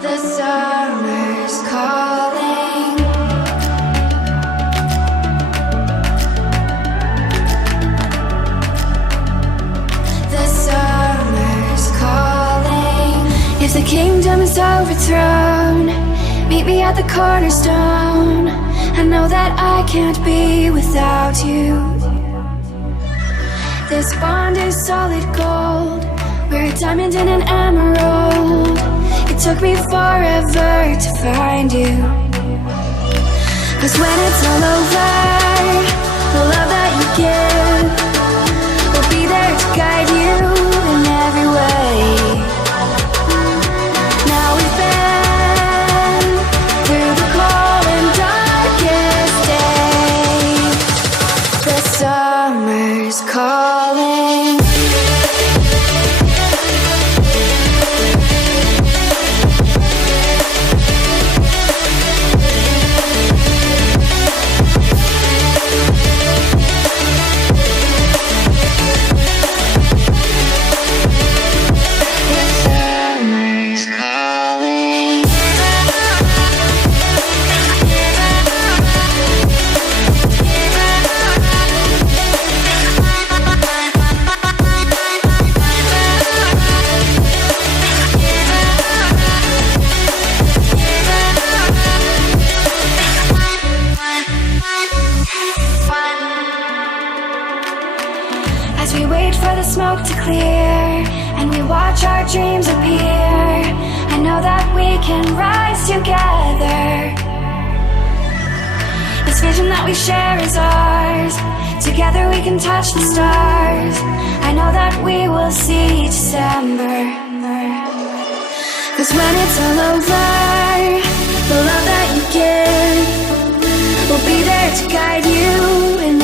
The summer's calling. The summer's calling. If the kingdom is overthrown, meet me at the cornerstone. I know that I can't be without you. This bond is solid gold. We're a diamond and an emerald. It took me forever to find you. 'Cause when it's all over, the love that you give will be there to guide you in every way. Now we've been through the cold and darkest days. The summer's calling. As we wait for the smoke to clear and we watch our dreams appear, I know that we can rise together. This vision that we share is ours. Together we can touch the stars. I know that we will see December. 'Cause when it's all over, the love that you give will be there to guide you in